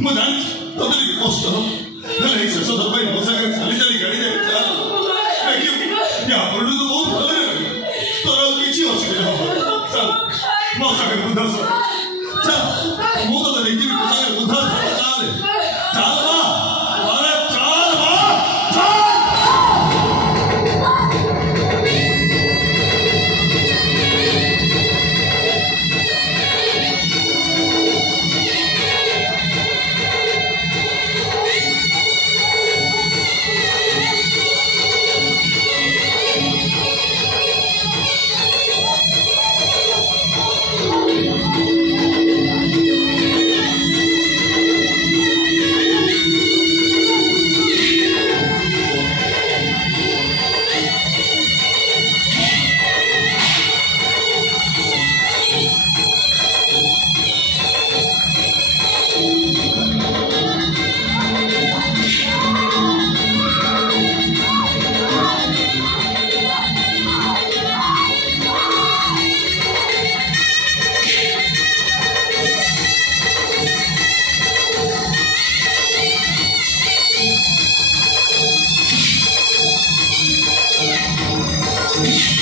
ମୁଁ ଜାଣିଛି ତୋତେ ଟିକେ କଷ୍ଟ ହବ ହେଲେ ଏଇ ଶେଷ ଥର ପାଇଁ ମୋ ସାଙ୍ଗରେ ଚାଲି ଚାଲି ଗାଡ଼ିରେ ଚାଲ ୟାପରଠୁ ତୁ ବହୁତ ଭଲରେ ରହିବୁ ତୋର ଆଉ କିଛି ଅସୁବିଧା ହବ ଚାଲ ମୋ ସାଙ୍ଗରେ ବୁଦ୍ଧ ଚାଲ ମୁଁ ତୋତେ ଦେଖିବି ମୋ ସାଙ୍ଗରେ ବୁଦ୍ଧ ଚାଲେ ଚାଲ ମା ଆରେ ଚାଲ ମା you